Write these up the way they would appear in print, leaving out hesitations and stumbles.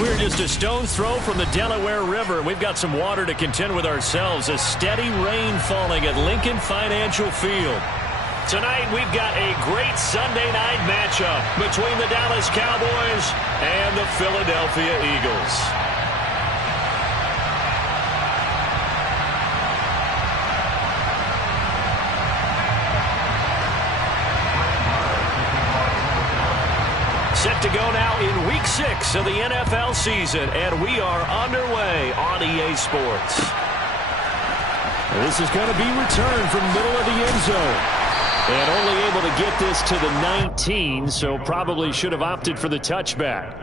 We're just a stone's throw from the Delaware River. We've got some water to contend with ourselves. A steady rain falling at Lincoln Financial Field. Tonight, we've got a great Sunday night matchup between the Dallas Cowboys and the Philadelphia Eagles. Set to go now in Week 6 of the NFL season, and we are underway on EA Sports. This is going to be returned from middle of the end zone. And only able to get this to the 19, so probably should have opted for the touchback.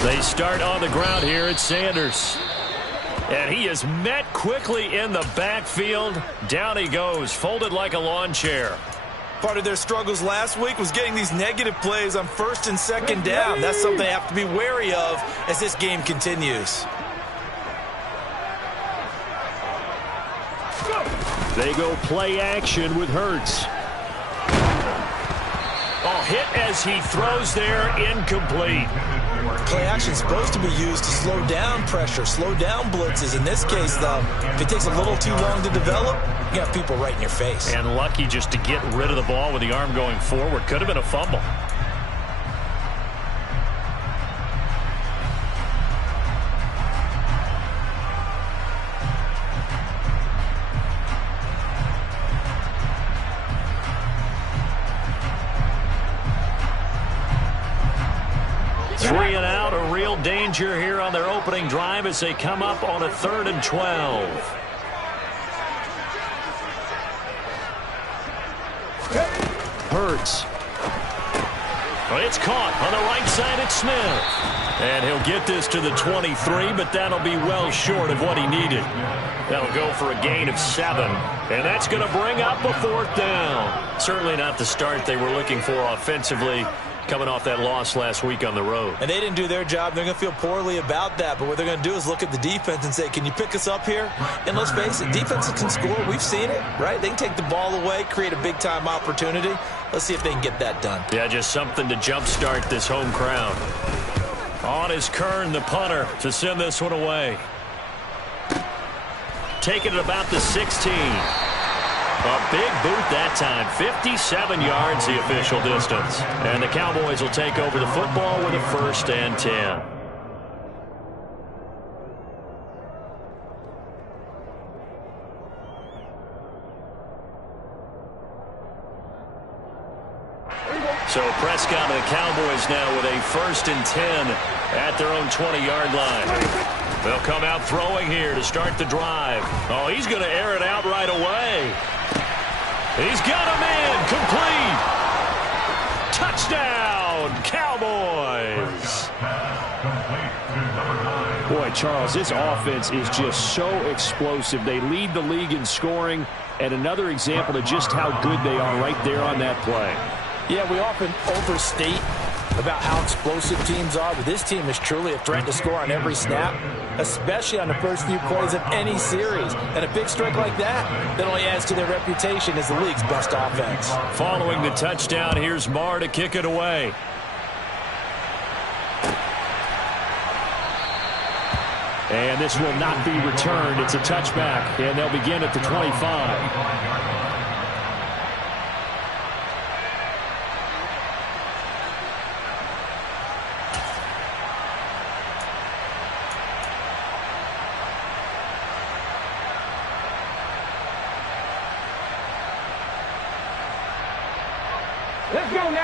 They start on the ground here at Sanders. And he is met quickly in the backfield. Down he goes, folded like a lawn chair. Part of their struggles last week was getting these negative plays on first and second down. That's something they have to be wary of as this game continues. They go play action with Hurts. Oh, hit as he throws there, incomplete. Play action is supposed to be used to slow down pressure, slow down blitzes. In this case, though, if it takes a little too long to develop, you got people right in your face. And lucky just to get rid of the ball with the arm going forward. Could have been a fumble. Three and out, a real danger here on their opening drive as they come up on a 3rd and 12. Hurts. Well, it's caught on the right side at Smith. And he'll get this to the 23, but that'll be well short of what he needed. That'll go for a gain of 7. And that's going to bring up a 4th down. Certainly not the start they were looking for offensively, coming off that loss last week on the road. And they didn't do their job. They're going to feel poorly about that. But what they're going to do is look at the defense and say, can you pick us up here? And let's face it, defenses can score. We've seen it, right? They can take the ball away, create a big-time opportunity. Let's see if they can get that done. Yeah, just something to jumpstart this home crowd. On is Kern, the punter, to send this one away. Taking it about the 16. A big boot that time. 57 yards the official distance. And the Cowboys will take over the football with a 1st and 10. So Prescott and the Cowboys now with a 1st and 10 at their own 20-yard line. They'll come out throwing here to start the drive. Oh, he's going to air it out right away. He's got a man complete. Touchdown, Cowboys. Boy, Charles, this offense is just so explosive. They lead the league in scoring, and another example of just how good they are right there on that play. Yeah, we often overstate about how explosive teams are, but this team is truly a threat to score on every snap, especially on the first few plays of any series. And a big strike like that only adds to their reputation as the league's best offense. Following the touchdown, here's Marr to kick it away. And this will not be returned. It's a touchback, and they'll begin at the 25.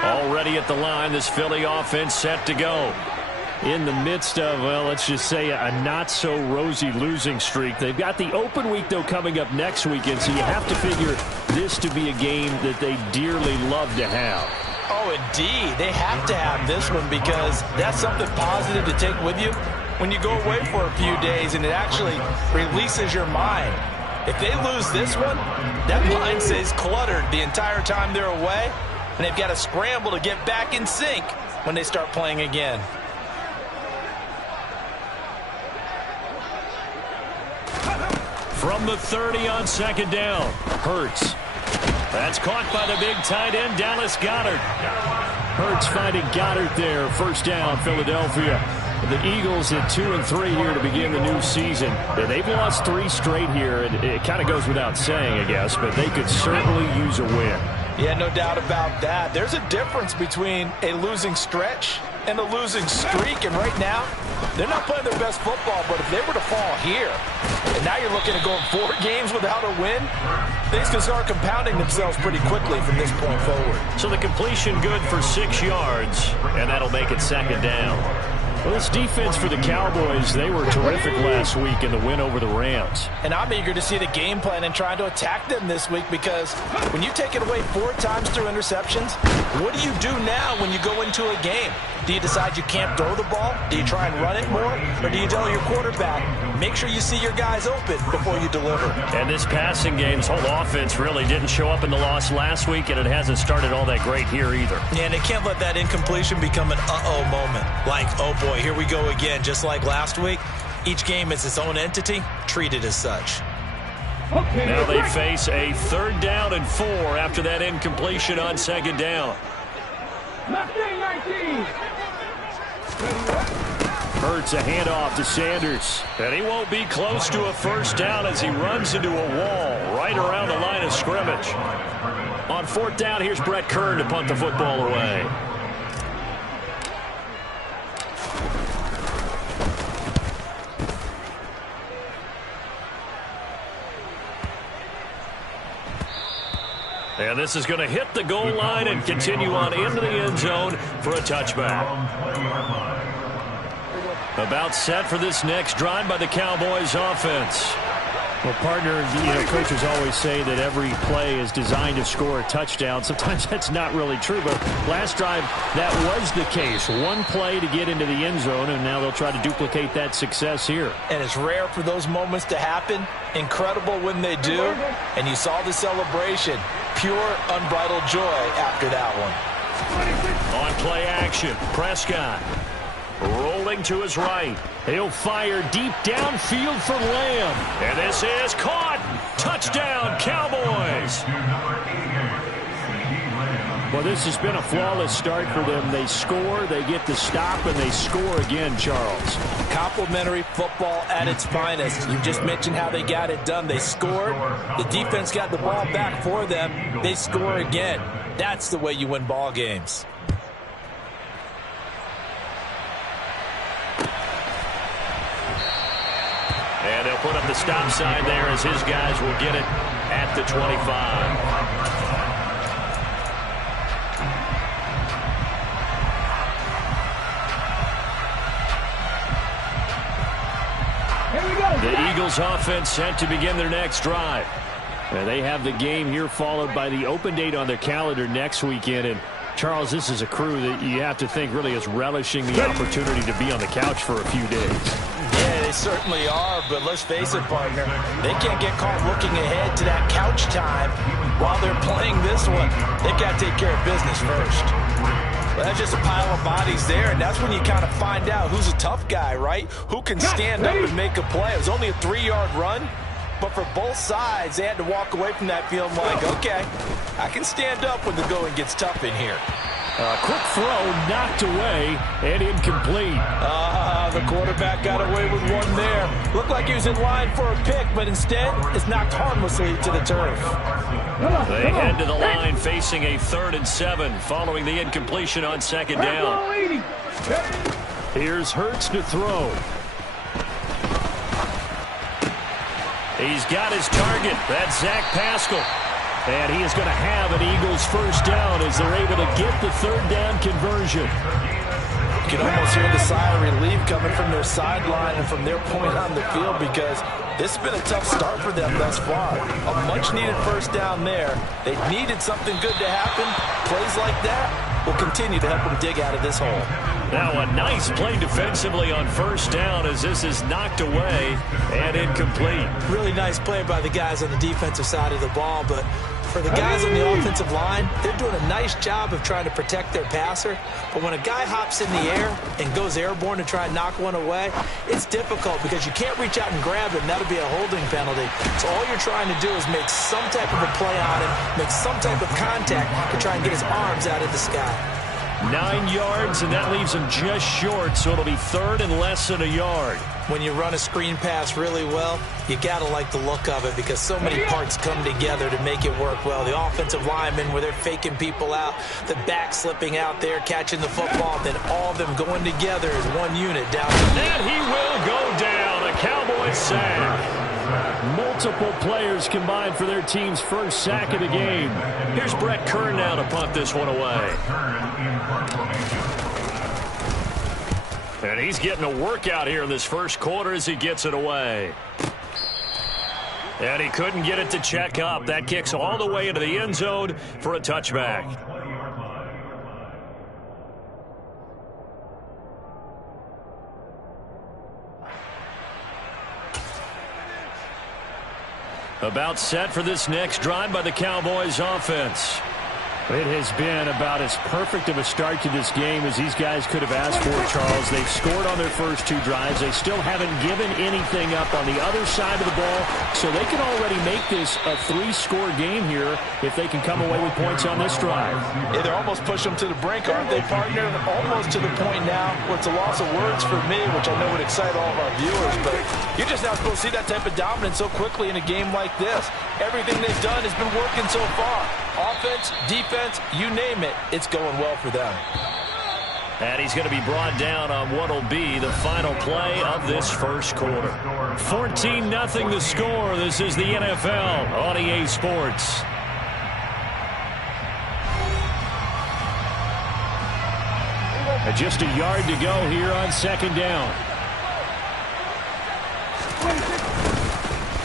Already at the line, this Philly offense set to go. In the midst of, well, let's just say a not-so-rosy losing streak. They've got the open week, though, coming up next weekend, so you have to figure this to be a game that they dearly love to have. Oh, indeed. They have to have this one because that's something positive to take with you when you go away for a few days, and it actually releases your mind. If they lose this one, that line stays cluttered the entire time they're away, and they've got to scramble to get back in sync when they start playing again. From the 30 on second down, Hurts. That's caught by the big tight end, Dallas Goedert. Hurts finding Goddard there. First down, Philadelphia. The Eagles at 2-3 here to begin the new season. They've lost 3 straight here, and it kind of goes without saying, I guess, but they could certainly use a win. Yeah, no doubt about that. There's a difference between a losing stretch and a losing streak, and right now, they're not playing their best football, but if they were to fall here, and now you're looking at going 4 games without a win, things can start compounding themselves pretty quickly from this point forward. So the completion good for 6 yards, and that'll make it second down. Well, this defense for the Cowboys, they were terrific last week in the win over the Rams. And I'm eager to see the game plan and trying to attack them this week, because when you take it away 4 times through interceptions, what do you do now when you go into a game? Do you decide you can't throw the ball? Do you try and run it more? Or do you tell your quarterback, make sure you see your guys open before you deliver? And this passing game's whole offense really didn't show up in the loss last week, and it hasn't started all that great here either. Yeah, and they can't let that incompletion become an uh-oh moment. Like, oh boy, here we go again, just like last week. Each game is its own entity, treated as such. Now they face a 3rd down and 4 after that incompletion on second down. Hurts a handoff to Sanders. And he won't be close to a first down as he runs into a wall right around the line of scrimmage. On 4th down, here's Brett Kern to punt the football away. And this is going to hit the goal line and continue on into the end zone for a touchback. About set for this next drive by the Cowboys offense. Well, partner, coaches always say that every play is designed to score a touchdown. Sometimes that's not really true, but last drive, that was the case. One play to get into the end zone, and now they'll try to duplicate that success here. And it's rare for those moments to happen. Incredible when they do. And you saw the celebration. Pure, unbridled joy after that one. On play action, Prescott. Rolling to his right. He'll fire deep downfield for Lamb. And this is caught. Touchdown, Cowboys. Well, this has been a flawless start for them. They score, they get the stop, and they score again, Charles. Complimentary football at its finest. You just mentioned how they got it done. They scored. The defense got the ball back for them. They score again. That's the way you win ball games. And they'll put up the stop sign there as his guys will get it at the 25. The Eagles offense set to begin their next drive. And they have the game here followed by the open date on their calendar next weekend. And Charles, this is a crew that you have to think really is relishing the opportunity to be on the couch for a few days. Yeah, they certainly are, but let's face it, partner, they can't get caught looking ahead to that couch time while they're playing this one. They got to take care of business first. Well, that's just a pile of bodies there, and that's when you kind of find out who's a tough guy, right? Who can stand up and make a play. It was only a 3-yard run, but for both sides, they had to walk away from that feeling like, okay, I can stand up when the going gets tough in here. Quick throw, knocked away, and incomplete. The quarterback got away with one there. Looked like he was in line for a pick, but instead, it's knocked harmlessly to the turf. They head to the line facing a 3rd and 7 following the incompletion on second down. Here's Hurts to throw. He's got his target. That's Zach Pascal. And he is going to have an Eagles first down as they're able to get the 3rd down conversion. You can almost hear the sigh of relief coming from their sideline and from their point on the field, because this has been a tough start for them thus far. A much-needed first down there. They needed something good to happen. Plays like that will continue to help them dig out of this hole. Now a nice play defensively on first down as this is knocked away and incomplete. Really nice play by the guys on the defensive side of the ball, but for the guys on the offensive line, they're doing a nice job of trying to protect their passer. But when a guy hops in the air and goes airborne to try and knock one away, it's difficult because you can't reach out and grab him. That'll be a holding penalty. So all you're trying to do is make some type of a play on him, make some type of contact to try and get his arms out of the sky. 9 yards, and that leaves him just short, so it'll be third and less than a yard. When you run a screen pass really well, you got to like the look of it because so many parts come together to make it work well. The offensive linemen, where they're faking people out, the back slipping out there, catching the football, then all of them going together as one unit down. And he will go down. A Cowboys sack. Multiple players combined for their team's first sack of the game. Here's Brett Kern now to punt this one away. And he's getting a workout here in this first quarter as he gets it away. And he couldn't get it to check up. That kicks all the way into the end zone for a touchback. About set for this next drive by the Cowboys offense. It has been about as perfect of a start to this game as these guys could have asked for, Charles. They've scored on their first 2 drives. They still haven't given anything up on the other side of the ball, so they can already make this a 3-score game here if they can come away with points on this drive. Yeah, they're almost pushing them to the brink, aren't they, partner? Almost to the point now where it's a loss of words for me, which I know would excite all of our viewers, but you're just not supposed to see that type of dominance so quickly in a game like this. Everything they've done has been working so far. Offense, defense, you name it, it's going well for them. And he's going to be brought down on what will be the final play of this first quarter. 14-0 the score. This is the NFL on EA Sports. Just a yard to go here on second down.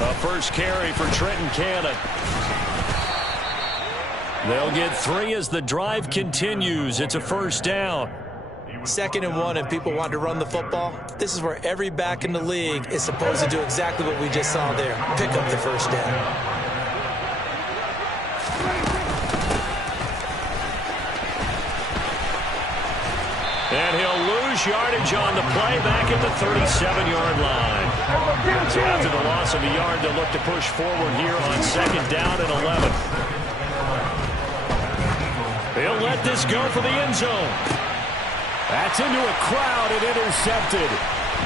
A first carry for Trenton Cannon. They'll get 3 as the drive continues. It's a first down. 2nd and 1, and people want to run the football. This is where every back in the league is supposed to do exactly what we just saw there. Pick up the first down. And he'll lose yardage on the play back at the 37-yard line. So after the loss of a yard, they'll look to push forward here on second down and 11. He'll let this go for the end zone. That's into a crowd and intercepted.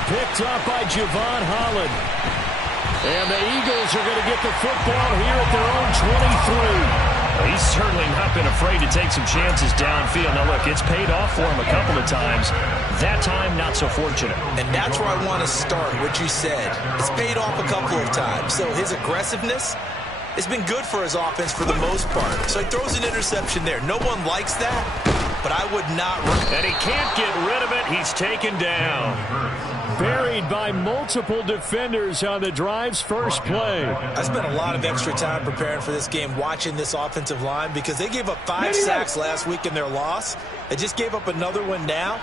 Picked up by Javon Holland. And the Eagles are going to get the football here at their own 23. He's certainly not been afraid to take some chances downfield. Now, look, it's paid off for him a couple of times. That time, not so fortunate. And that's where I want to start, what you said. It's paid off a couple of times. So his aggressiveness has been good for his offense for the most part. So he throws an interception there. No one likes that, but I would not. And he can't get rid of it. He's taken down. Buried by multiple defenders on the drive's first play. I spent a lot of extra time preparing for this game, watching this offensive line, because they gave up 5 sacks last week in their loss. They just gave up another one now.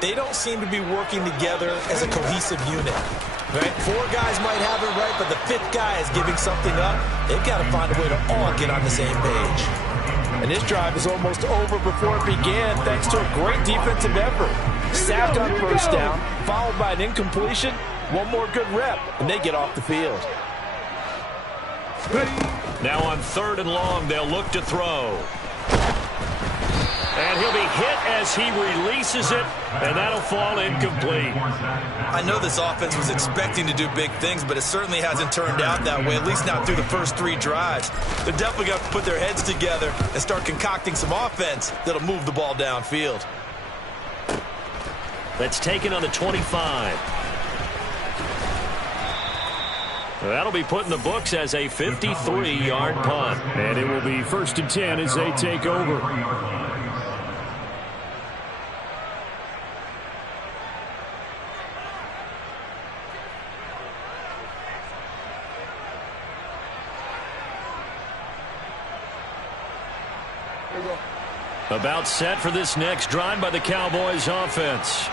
They don't seem to be working together as a cohesive unit. Right? 4 guys might have it right, but the 5th guy is giving something up. They've got to find a way to all get on the same page. And this drive is almost over before it began, thanks to a great defensive effort. Sacked on first down, followed by an incompletion. One more good rep, and they get off the field. Now on 3rd and long, they'll look to throw. And he'll be hit as he releases it, and that'll fall incomplete. I know this offense was expecting to do big things, but it certainly hasn't turned out that way, at least not through the first 3 drives. They're definitely going to put their heads together and start concocting some offense that'll move the ball downfield. That's taken on the 25. That'll be put in the books as a 53-yard punt. And it will be 1st and 10 as they take over. About set for this next drive by the Cowboys offense.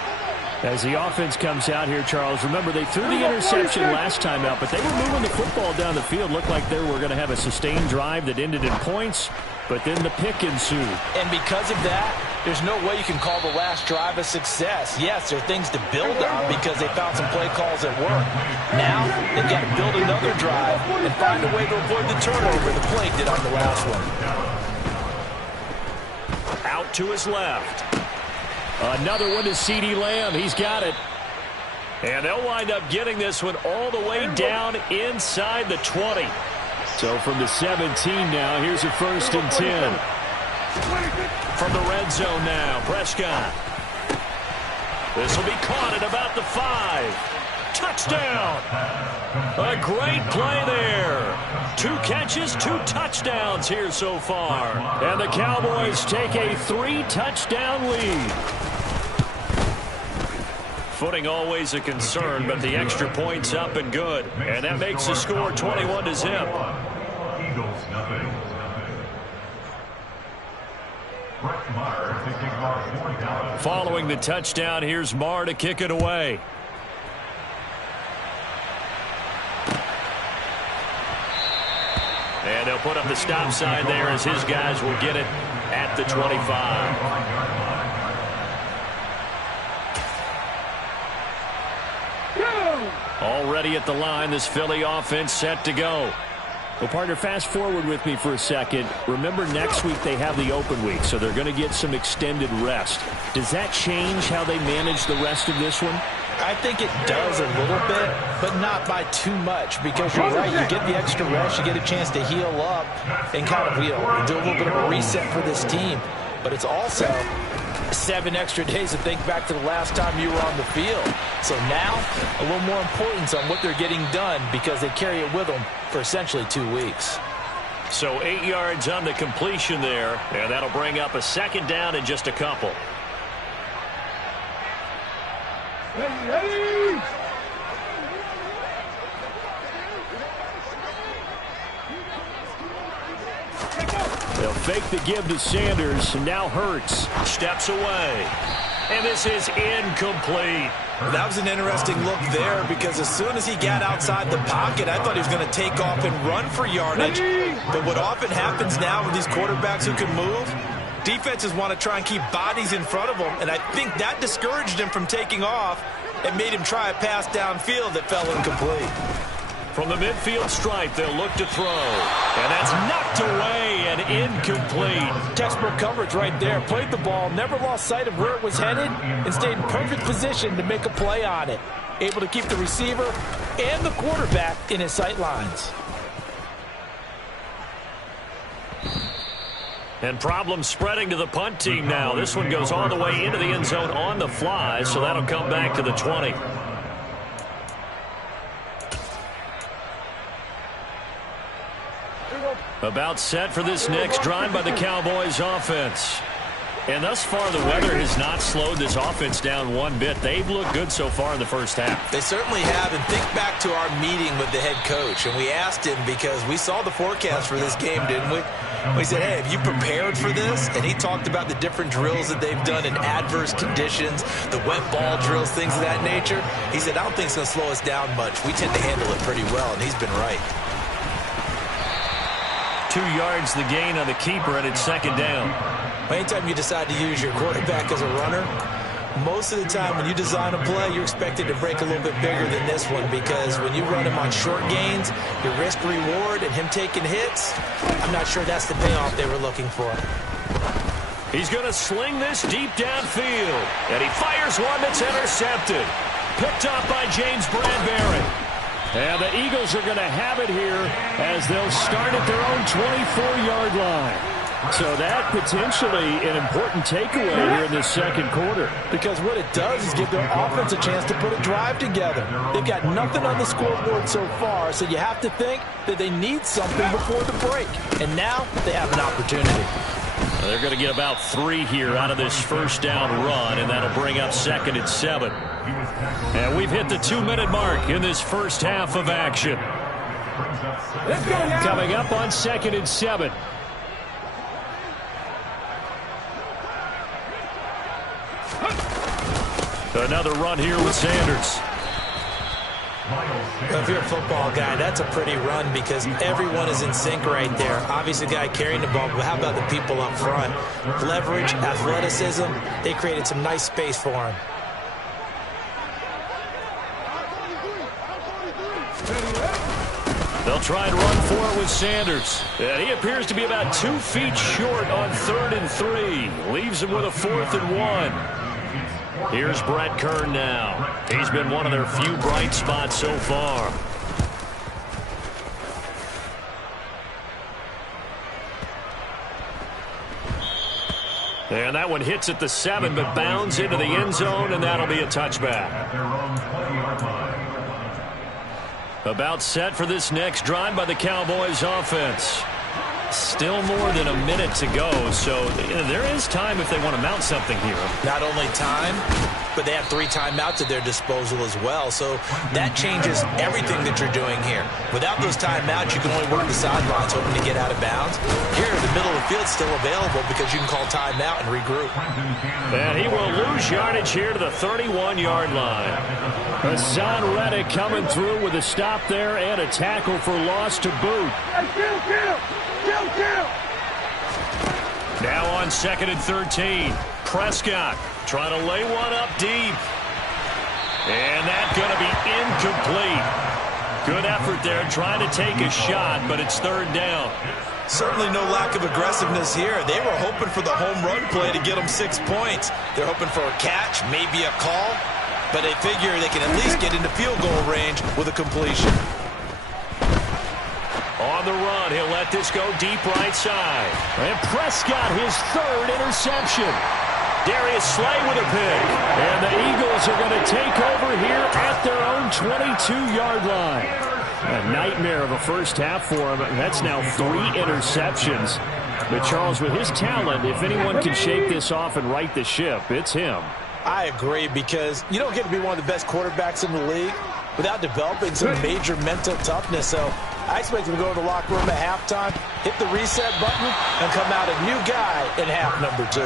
As the offense comes out here, Charles, remember they threw the interception last time out, but they were moving the football down the field. Looked like they were going to have a sustained drive that ended in points, but then the pick ensued. And because of that, there's no way you can call the last drive a success. Yes, there are things to build on because they found some play calls that work. Now, they've got to build another drive and find a way to avoid the turnover the play did on the last one. Out to his left. Another one to CeeDee Lamb. He's got it. And they'll wind up getting this one all the way down inside the 20. So from the 17 now, here's a 1st and 10. From the red zone now, Prescott. This will be caught at about the 5. Touchdown! A great play there. 2 catches, 2 touchdowns here so far. And the Cowboys take a 3-touchdown lead. Footing always a concern, but the extra point's up and good. And that makes the score 21-0. Following the touchdown, here's Marr to kick it away. And they'll put up the stop sign there as his guys will get it at the 25. Already at the line, this Philly offense set to go. Well, partner, fast forward with me for a second. Remember, next week they have the open week, so they're going to get some extended rest. Does that change how they manage the rest of this one? I think it does a little bit, but not by too much, because you're right. You get the extra rest, you get a chance to heal up and kind of do a little bit of a reset for this team. But it's also 7 extra days to think back to the last time you were on the field. So now, a little more importance on what they're getting done because they carry it with them for essentially 2 weeks. So 8 yards on the completion there, and that'll bring up a 2nd down in just a couple. Ready. They'll fake the give to Sanders, and now Hurts steps away. And this is incomplete. That was an interesting look there because as soon as he got outside the pocket, I thought he was going to take off and run for yardage. But what often happens now with these quarterbacks who can move, defenses want to try and keep bodies in front of them, and I think that discouraged him from taking off and made him try a pass downfield that fell incomplete. From the midfield stripe, they'll look to throw. And that's knocked away and incomplete. Textbook coverage right there. Played the ball, never lost sight of where it was headed, and stayed in perfect position to make a play on it. Able to keep the receiver and the quarterback in his sight lines. And problems spreading to the punt team now. This one goes all the way into the end zone on the fly, so that'll come back to the 20. About set for this next drive by the Cowboys offense. And thus far, the weather has not slowed this offense down one bit. They've looked good so far in the first half. They certainly have. And think back to our meeting with the head coach. And we asked him because we saw the forecast for this game, didn't we? We said, hey, have you prepared for this? And he talked about the different drills that they've done in adverse conditions, the wet ball drills, things of that nature. He said, I don't think it's going to slow us down much. We tend to handle it pretty well, and he's been right. 2 yards the gain on the keeper, and it's 2nd down. Anytime you decide to use your quarterback as a runner, most of the time when you design a play, you're expected to break a little bit bigger than this one because when you run him on short gains, your risk-reward and him taking hits, I'm not sure that's the payoff they were looking for. He's going to sling this deep downfield, and he fires one that's intercepted. Picked up by James Bradbury. And the Eagles are going to have it here as they'll start at their own 24-yard line. So that potentially an important takeaway here in this second quarter. Because what it does is give their offense a chance to put a drive together. They've got nothing on the scoreboard so far, so you have to think that they need something before the break. And now they have an opportunity. They're going to get about 3 here out of this first down run, and that'll bring up 2nd and 7. And we've hit the 2-minute mark in this first half of action. Coming up on 2nd and 7. Another run here with Sanders. Well, if you're a football guy, that's a pretty run because everyone is in sync right there. Obviously, the guy carrying the ball, but how about the people up front? Leverage, athleticism, they created some nice space for him. They'll try and run for it with Sanders. And he appears to be about 2 feet short on 3rd and 3. Leaves him with a 4th and 1. Here's Brett Kern now. He's been one of their few bright spots so far. And that one hits at the 7, but bounds into the end zone, and that'll be a touchback. About set for this next drive by the Cowboys offense. Still more than a minute to go, so there is time if they want to mount something here. Not only time, but they have 3 timeouts at their disposal as well, so that changes everything that you're doing here. Without those timeouts, you can only work the sidelines hoping to get out of bounds. Here, the middle of the field is still available because you can call timeout and regroup. And he will lose yardage here to the 31-yard line. Hassan Reddick coming through with a stop there and a tackle for loss to boot. Now on 2nd and 13. Prescott trying to lay one up deep. And that's going to be incomplete. Good effort there trying to take a shot, but it's 3rd down. Certainly no lack of aggressiveness here. They were hoping for the home run play to get them 6 points. They're hoping for a catch, maybe a call, but they figure they can at least get into field goal range with a completion. On the run, he'll let this go deep right side. And Prescott, his 3rd interception. Darius Slay with a pick. And the Eagles are going to take over here at their own 22-yard line. A nightmare of a first half for him. That's now 3 interceptions. But Charles, with his talent, if anyone can shake this off and right the ship, it's him. I agree, because you don't get to be one of the best quarterbacks in the league without developing some major mental toughness. So I expect him to go to the locker room at halftime, hit the reset button, and come out a new guy in half number 2.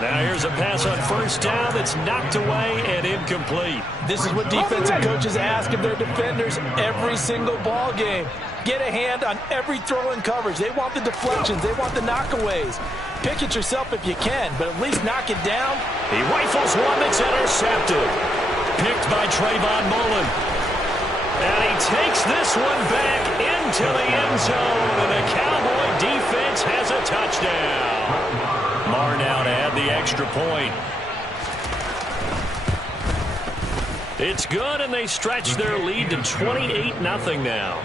Now here's a pass on 1st down that's knocked away and incomplete. This is what defensive coaches ask of their defenders every single ball game. Get a hand on every throw in coverage. They want the deflections. They want the knockaways. Pick it yourself if you can, but at least knock it down. He rifles one that's intercepted. Picked by Trayvon Mullen. And he takes this one back into the end zone, and the Cowboy defense has a touchdown. Marr now to add the extra point. It's good, and they stretch their lead to 28-0 now.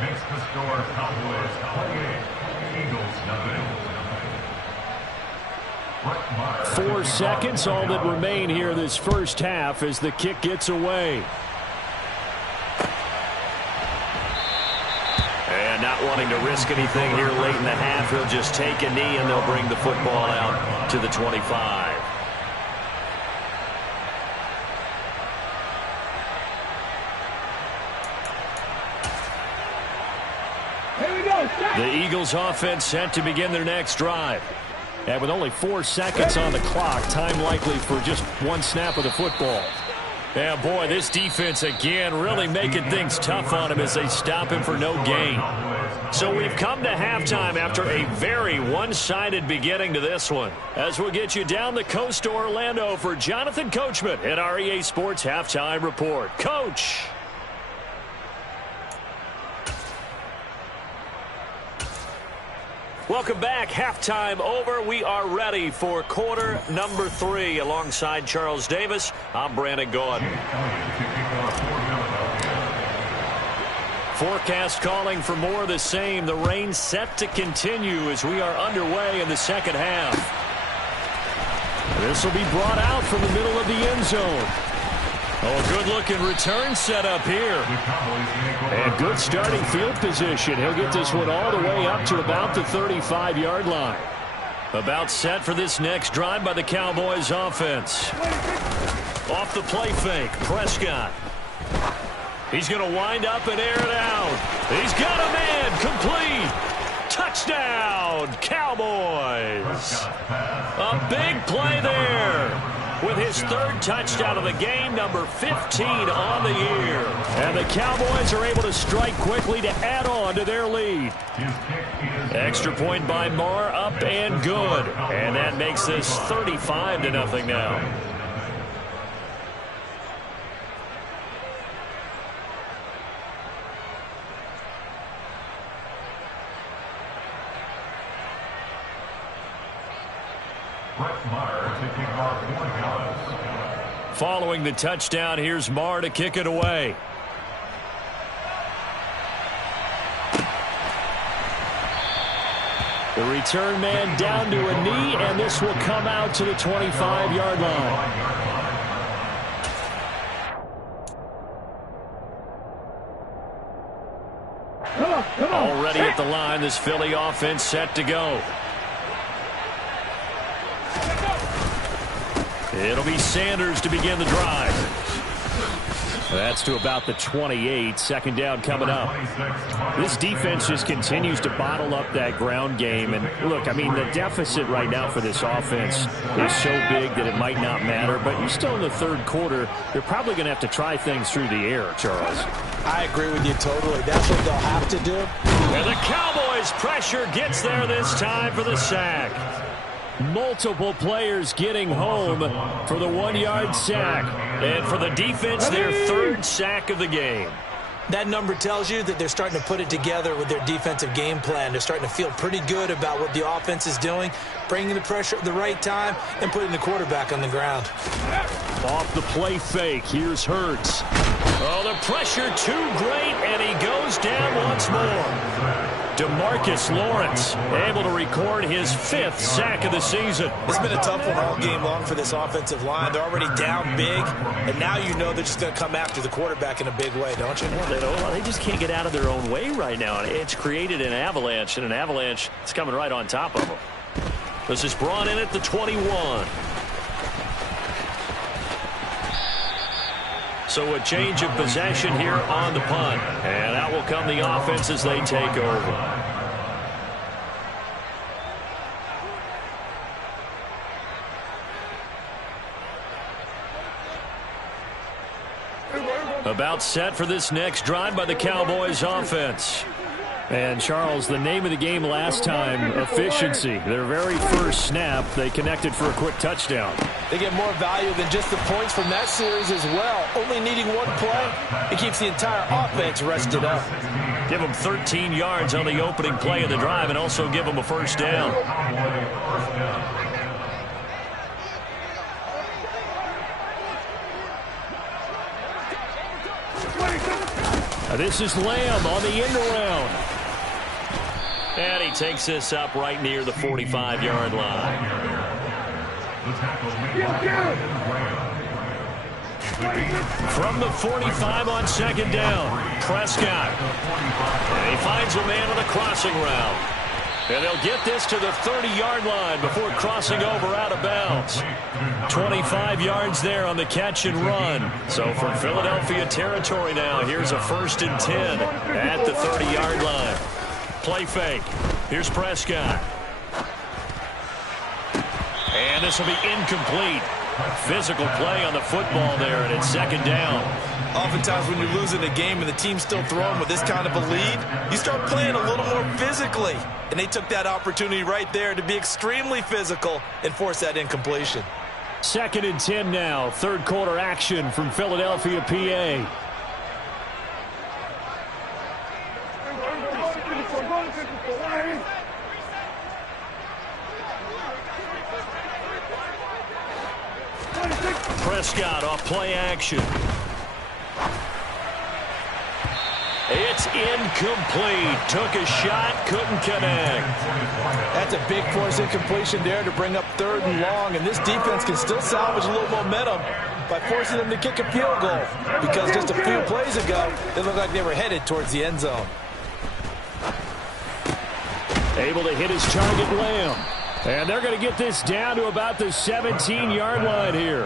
4 seconds, all that remain here this first half as the kick gets away. And not wanting to risk anything here late in the half, he'll just take a knee, and they'll bring the football out to the 25. The Eagles offense set to begin their next drive. And with only 4 seconds on the clock, time likely for just 1 snap of the football. Yeah, boy, this defense again really making things tough on him as they stop him for no gain. So we've come to halftime after a very one-sided beginning to this one. As we'll get you down the coast to Orlando for Jonathan Coachman at our EA Sports Halftime Report. Coach. Welcome back. Halftime over. We are ready for quarter number 3. Alongside Charles Davis, I'm Brandon Gordon. Forecast calling for more of the same. The rain set to continue as we are underway in the second half. This will be brought out from the middle of the end zone. Oh, a good-looking return set up here. And good starting field position. He'll get this one all the way up to about the 35-yard line. About set for this next drive by the Cowboys offense. Off the play fake, Prescott. He's going to wind up and air it out. He's got a man, complete. Touchdown, Cowboys. A big play there. with his third touchdown of the game, number 15 on the year. And the Cowboys are able to strike quickly to add on to their lead. Extra point by Marr, up and good. And that makes this 35-0 now. Following the touchdown, here's Marr to kick it away. The return man down to a knee, and this will come out to the 25-yard line. Already at the line, this Philly offense set to go. It'll be Sanders to begin the drive. That's to about the 28. Second down coming up. This defense just continues to bottle up that ground game. And look, I mean, the deficit right now for this offense is so big that it might not matter. But you're still in the third quarter. You're probably going to have to try things through the air, Charles. I agree with you totally. That's what they'll have to do. And the Cowboys' pressure gets there this time for the sack. Multiple players getting home for the 1-yard sack. And for the defense, their third sack of the game. That number tells you that they're starting to put it together with their defensive game plan. They're starting to feel pretty good about what the offense is doing, bringing the pressure at the right time, and putting the quarterback on the ground. Off the play fake, here's Hurts. Oh, the pressure too great, and he goes down once more. DeMarcus Lawrence able to record his 5th sack of the season. It's been a tough one all game long for this offensive line. They're already down big, and now you know they're just going to come after the quarterback in a big way, don't you? Well, they just can't get out of their own way right now. It's created an avalanche, and an avalanche is coming right on top of them. This is brought in at the 21. So a change of possession here on the punt. And out will come the offense as they take over. About set for this next drive by the Cowboys offense. And, Charles, the name of the game last time, efficiency. Their very first snap, they connected for a quick touchdown. They get more value than just the points from that series as well. Only needing one play, it keeps the entire offense rested up. Give them 13 yards on the opening play of the drive and also give them a first down. This is Lamb on the end around. And he takes this up right near the 45-yard line. From the 45 on second down, Prescott. And he finds a man on a crossing route. And they'll get this to the 30-yard line before crossing over out of bounds. 25 yards there on the catch and run. So from Philadelphia territory now, here's a 1st and 10 at the 30-yard line. Play fake. Here's Prescott. And this will be incomplete. Physical play on the football there, and it's second down. Oftentimes when you're losing a game and the team's still throwing with this kind of a lead, you start playing a little more physically. And they took that opportunity right there to be extremely physical and force that incompletion. 2nd and 10 now. Third quarter action from Philadelphia, PA. Prescott off play action. It's incomplete. Took a shot, couldn't connect. That's a big force incompletion there to bring up 3rd and long, and this defense can still salvage a little momentum by forcing them to kick a field goal, because just a few plays ago, it looked like they were headed towards the end zone. Able to hit his target, Lamb. And they're going to get this down to about the 17-yard line here.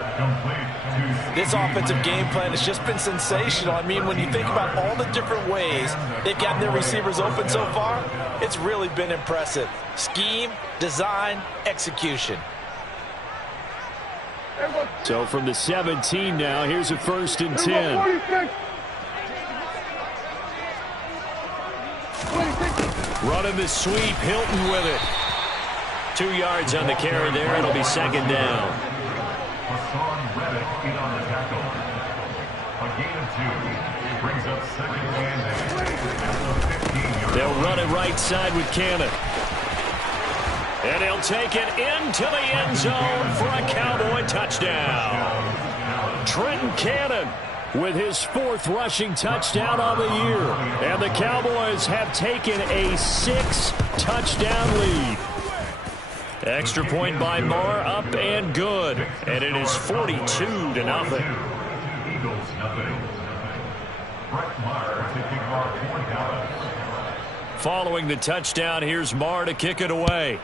This offensive game plan has just been sensational. I mean, when you think about all the different ways they've gotten their receivers open so far, it's really been impressive. Scheme, design, execution. So from the 17 now, here's a 1st and 10. Running the sweep, Hilton with it. 2 yards on the carry there. It'll be 2nd down. They'll run it right side with Cannon. And he'll take it into the end zone for a Cowboy touchdown. Trenton Cannon with his 4th rushing touchdown on the year. And the Cowboys have taken a 6-touchdown lead. Extra point by Marr, up and good. And it is 42-0. Following the touchdown, here's Marr to kick it away.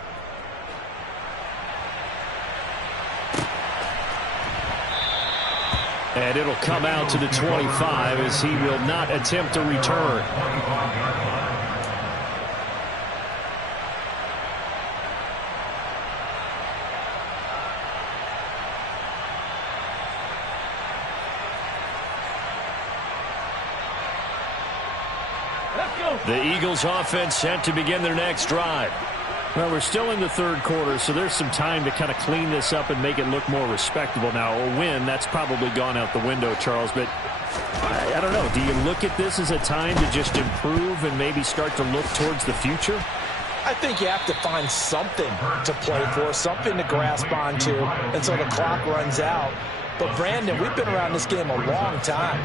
And it'll come out to the 25 as he will not attempt to return. The Eagles offense set to begin their next drive. Well, we're still in the 3rd quarter, so there's some time to kind of clean this up and make it look more respectable. Now, a win, that's probably gone out the window, Charles, but I don't know. Do you look at this as a time to just improve and maybe start to look towards the future? I think you have to find something to play for, something to grasp onto until the clock runs out. But, Brandon, we've been around this game a long time.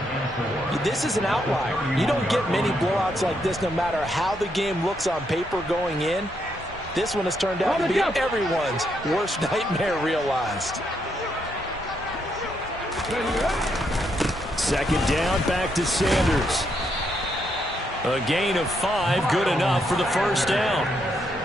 This is an outlier. You don't get many blowouts like this no matter how the game looks on paper going in. This one has turned out to be everyone's worst nightmare realized. 2nd down, back to Sanders. A gain of 5, good enough for the 1st down.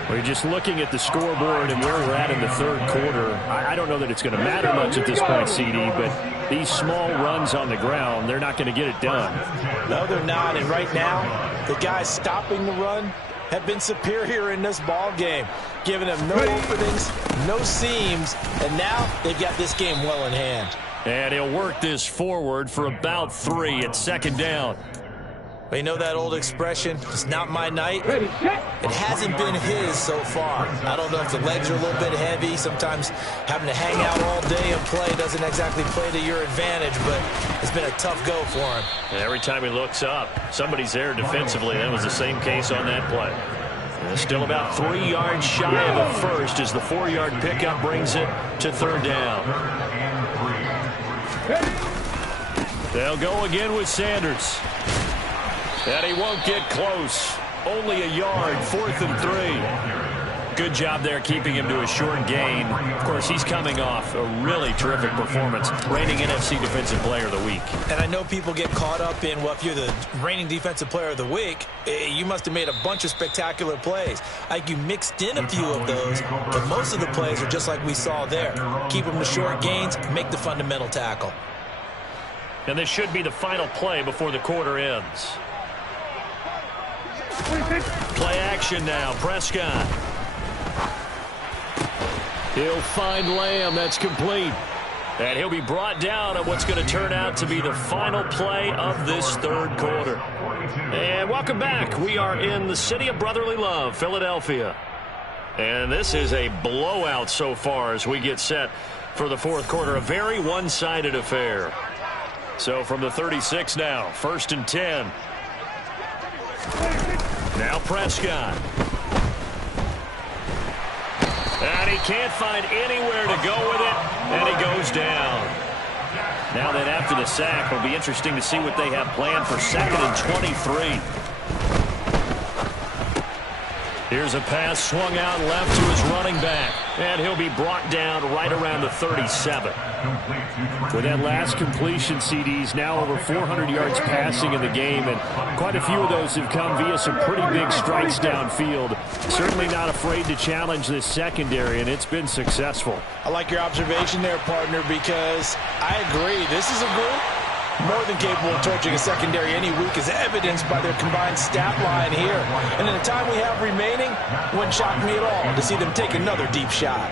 We're just looking at the scoreboard and where we're at in the 3rd quarter. I don't know that it's going to matter much at this point, CD, but these small runs on the ground, they're not going to get it done. No, they're not. And right now, the guys stopping the run have been superior in this ball game, giving them no openings, no seams, and now they've got this game well in hand. And he'll work this forward for about 3 at 2nd down. Well, you know that old expression, it's not my night? It hasn't been his so far. I don't know if the legs are a little bit heavy. Sometimes having to hang out all day and play doesn't exactly play to your advantage, but it's been a tough go for him. And every time he looks up, somebody's there defensively. That was the same case on that play. And still about 3 yards shy of a first as the 4-yard pickup brings it to 3rd down. They'll go again with Sanders. And he won't get close. Only a yard, 4th and 3. Good job there keeping him to a short gain. Of course, he's coming off a really terrific performance. Reigning NFC Defensive Player of the Week. And I know people get caught up in, well, if you're the reigning Defensive Player of the Week, you must have made a bunch of spectacular plays. I think you mixed in a few of those, but most of the plays are just like we saw there. Keep them to short gains, make the fundamental tackle. And this should be the final play before the quarter ends. Play action now. Prescott. He'll find Lamb. That's complete. And he'll be brought down on what's going to turn out to be the final play of this 3rd quarter. And welcome back. We are in the city of brotherly love, Philadelphia. And this is a blowout so far as we get set for the 4th quarter. A very one-sided affair. So from the 36 now, 1st and 10. Now Prescott. And he can't find anywhere to go with it, and he goes down. Now then, after the sack, it'll be interesting to see what they have planned for 2nd and 23. Here's a pass swung out left to his running back, and he'll be brought down right around the 37. With that last completion, CD's now over 400 yards passing in the game, and quite a few of those have come via some pretty big strikes downfield. Certainly not afraid to challenge this secondary, and it's been successful. I like your observation there, partner, because I agree. This is a group more than capable of torching a secondary any week, as evidenced by their combined stat line here. And in the time we have remaining, wouldn't shock me at all to see them take another deep shot.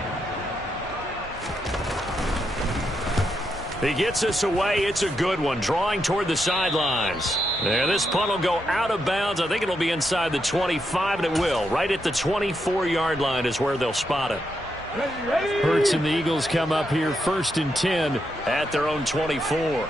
He gets us away. It's a good one, drawing toward the sidelines. And this punt will go out of bounds. I think it'll be inside the 25, and it will. Right at the 24-yard line is where they'll spot it. Hurts and the Eagles come up here 1st and 10 at their own 24.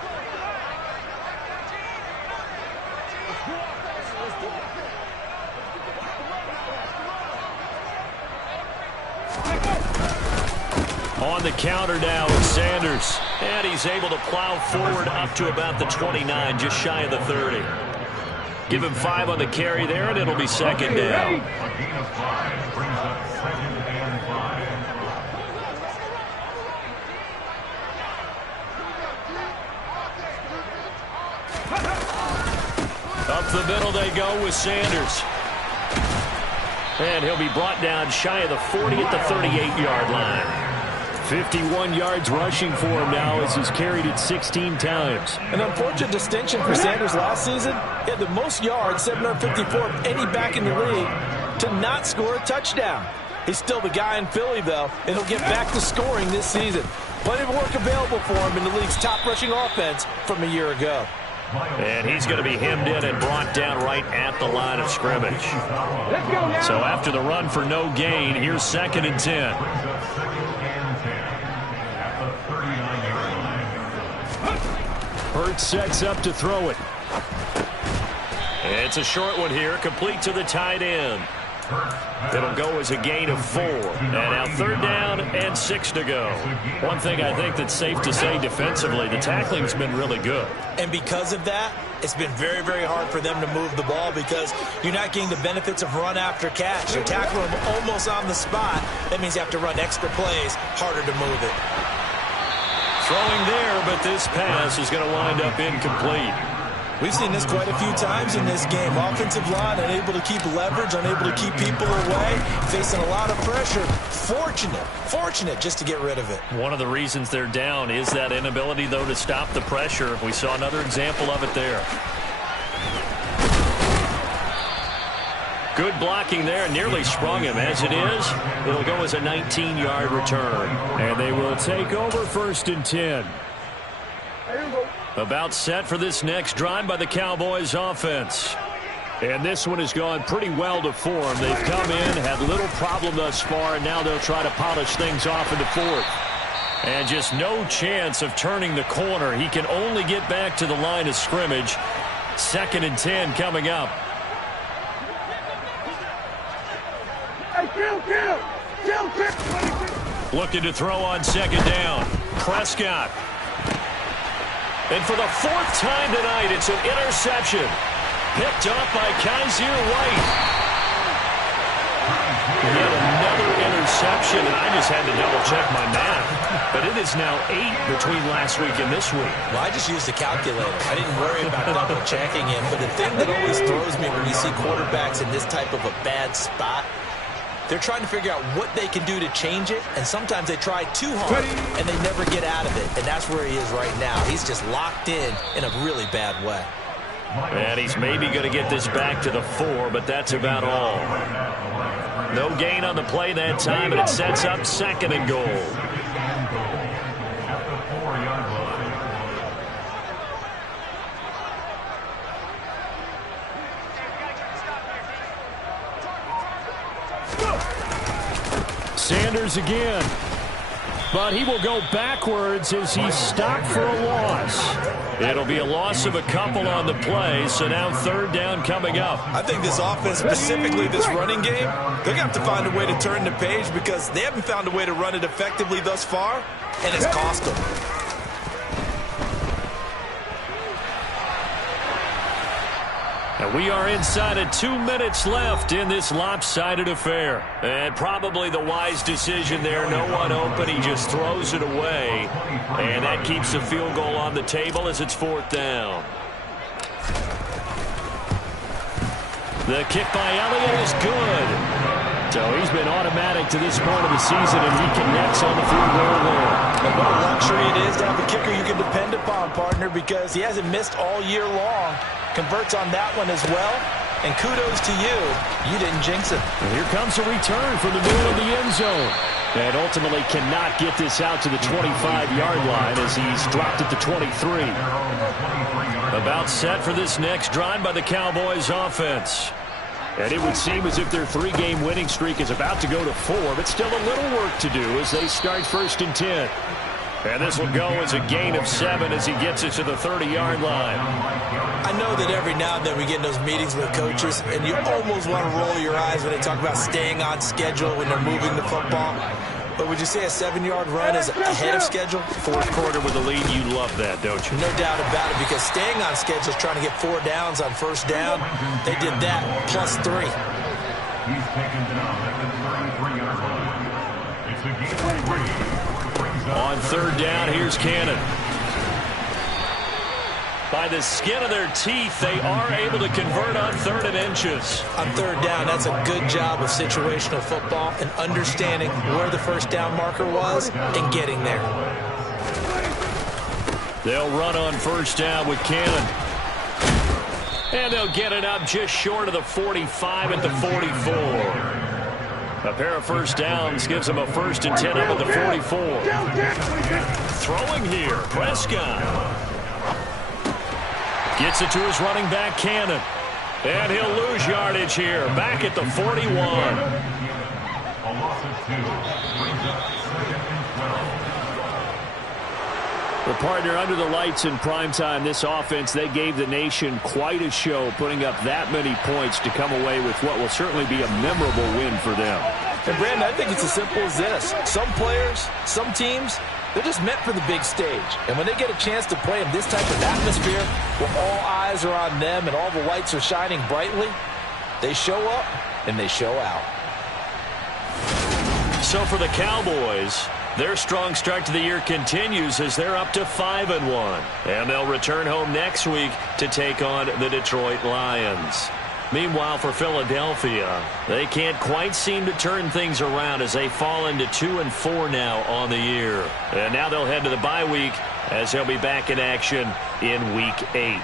On the counter now with Sanders. And he's able to plow forward up to about the 29, just shy of the 30. Give him 5 on the carry there, and it'll be 2nd down. Up the middle they go with Sanders. And he'll be brought down shy of the 40 at the 38-yard line. 51 yards rushing for him now as he's carried it 16 times. An unfortunate distinction for Sanders last season. He had the most yards, 754, of any back in the league, to not score a touchdown. He's still the guy in Philly, though, and he'll get back to scoring this season. Plenty of work available for him in the league's top rushing offense from a year ago. And he's going to be hemmed in and brought down right at the line of scrimmage. So after the run for no gain, here's 2nd and 10. Hurts sets up to throw it. It's a short one here, complete to the tight end. It'll go as a gain of 4. And now 3rd down and 6 to go. One thing I think that's safe to say defensively, the tackling's been really good. And because of that, it's been very, very hard for them to move the ball because you're not getting the benefits of run after catch. You're tackling them almost on the spot. That means you have to run extra plays, harder to move it. Throwing there, but this pass is going to wind up incomplete. We've seen this quite a few times in this game. Offensive line unable to keep leverage, unable to keep people away, facing a lot of pressure. Fortunate just to get rid of it. One of the reasons they're down is that inability, though, to stop the pressure. We saw another example of it there. Good blocking there, nearly sprung him. As it is, it'll go as a 19-yard return. And they will take over 1st and 10. About set for this next drive by the Cowboys offense. And this one has gone pretty well to form. They've come in, had little problem thus far, and now they'll try to polish things off into 4th. And just no chance of turning the corner. He can only get back to the line of scrimmage. 2nd and 10 coming up. Looking to throw on 2nd down. Prescott. And for the 4th time tonight, it's an interception. Picked up by Kaiser White. Yet another interception, and I just had to double-check my math. But it is now 8 between last week and this week. Well, I just used a calculator. I didn't worry about double-checking him. But the thing that always throws me when you see quarterbacks in this type of a bad spot, they're trying to figure out what they can do to change it, and sometimes they try too hard, and they never get out of it. And that's where he is right now. He's just locked in a really bad way. And he's maybe going to get this back to the 4, but that's about all. No gain on the play that time, and it sets up 2nd and goal. Sanders again. But he will go backwards as he's stopped for a loss. It'll be a loss of a couple on the play, so now 3rd down coming up. I think this offense, specifically this running game, they're going to have to find a way to turn the page because they haven't found a way to run it effectively thus far, and it's cost them. And we are inside of 2 minutes left in this lopsided affair. And probably the wise decision there. No one open. He just throws it away. And that keeps the field goal on the table as it's 4th down. The kick by Elliott is good. So he's been automatic to this point of the season, and he connects on the field goal there. And what a luxury it is to have a kicker you can depend upon, partner, because he hasn't missed all year long. Converts on that one as well. And kudos to you. You didn't jinx it. And here comes a return from the middle of the end zone. And ultimately cannot get this out to the 25-yard line as he's dropped at the 23. About set for this next drive by the Cowboys offense. And it would seem as if their 3-game winning streak is about to go to 4, but still a little work to do as they start 1st and 10. And this will go as a gain of 7 as he gets it to the 30-yard line. I know that every now and then we get in those meetings with coaches, and you almost want to roll your eyes when they talk about staying on schedule when they're moving the football. But would you say a 7-yard run is ahead of schedule? Fourth quarter with a lead, you love that, don't you? No doubt about it, because staying on schedule is trying to get 4 downs on 1st down. They did that, plus 3. He's taken down at the 33-yard line. It's a game. On 3rd down, here's Cannon. By the skin of their teeth, they are able to convert on 3rd and inches. On 3rd down, that's a good job of situational football and understanding where the 1st down marker was and getting there. They'll run on 1st down with Cannon. And they'll get it up just short of the 45 at the 44. A pair of 1st downs gives them a 1st and 10 up at the 44. Throwing here, Prescott. Gets it to his running back, Cannon. And he'll lose yardage here, back at the 41. A loss of 2 brings up 2nd and 12. The partner under the lights in primetime, this offense, they gave the nation quite a show, putting up that many points to come away with what will certainly be a memorable win for them. And, Brandon, I think it's as simple as this. Some players, some teams, they're just meant for the big stage. And when they get a chance to play in this type of atmosphere where all eyes are on them and all the lights are shining brightly, they show up and they show out. So for the Cowboys, their strong start to the year continues as they're up to 5-1. And they'll return home next week to take on the Detroit Lions. Meanwhile, for Philadelphia, they can't quite seem to turn things around as they fall into 2-4 now on the year. And now they'll head to the bye week as they'll be back in action in Week 8.